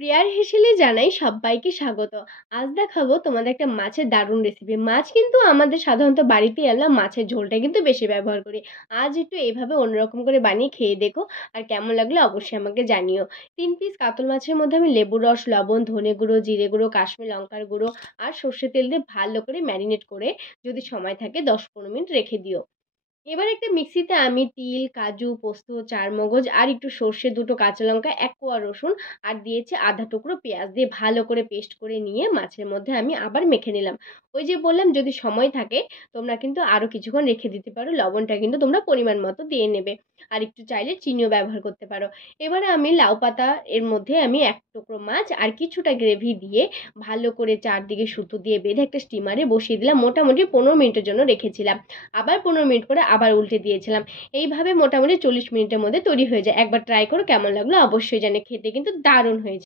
প্রিয়ার হেসেলে জানাই সব্বাইকে স্বাগত। আজ দেখাবো তোমাদের একটা মাছের দারুণ রেসিপি। মাছ কিন্তু আমাদের সাধারণত বাড়িতে আমরা মাছের ঝোলটা কিন্তু বেশি ব্যবহার করি। আজ একটু এভাবে অন্যরকম করে বানিয়ে খেয়ে দেখো, আর কেমন লাগলো অবশ্যই আমাকে জানিও। ৩ পিস কাতল মাছের মধ্যে আমি লেবুর রস, লবণ, ধনে গুঁড়ো, জিরে গুঁড়ো, কাশ্মীর লঙ্কার গুঁড়ো আর সর্ষের তেল দিয়ে ভালো করে ম্যারিনেট করে যদি সময় থাকে ১০-১৫ মিনিট রেখে দিও। এবার একটা মিক্সিতে আমি তিল, কাজু, পোস্ত, চারমগজ আর একটু সর্ষে, ২ টো কাঁচা লঙ্কা, ১ কোয়া রসুন আর দিয়েছি আধা টুকরো পেঁয়াজ দিয়ে ভালো করে পেস্ট করে নিয়ে মাছের মধ্যে আমি আবার মেখে নিলাম। ওই যে বললাম যদি সময় থাকে তোমরা কিন্তু আরও কিছুক্ষণ রেখে দিতে পারো। লবণটা কিন্তু তোমরা পরিমাণ মতো দিয়ে নেবে। আর একটু চাইলে চিনিও ব্যবহার করতে পারো। এবারে আমি লাউ পাতা এর মধ্যে আমি ১ টুকরো মাছ আর কিছুটা গ্রেভি দিয়ে ভালো করে চারদিকে সুতো দিয়ে বেঁধে একটা স্টিমারে বসিয়ে দিলাম। মোটামুটি ১৫ মিনিটের জন্য রেখেছিলাম। আবার ১৫ মিনিট করে আবার উল্টে দিয়েছিলাম। এইভাবে মোটামুটি ৪০ মিনিটের মধ্যে তৈরি হয়ে যায়। একবার ট্রাই করো, কেমন লাগলো অবশ্যই জানিও। খেতে কিন্তু দারুণ হয়েছে।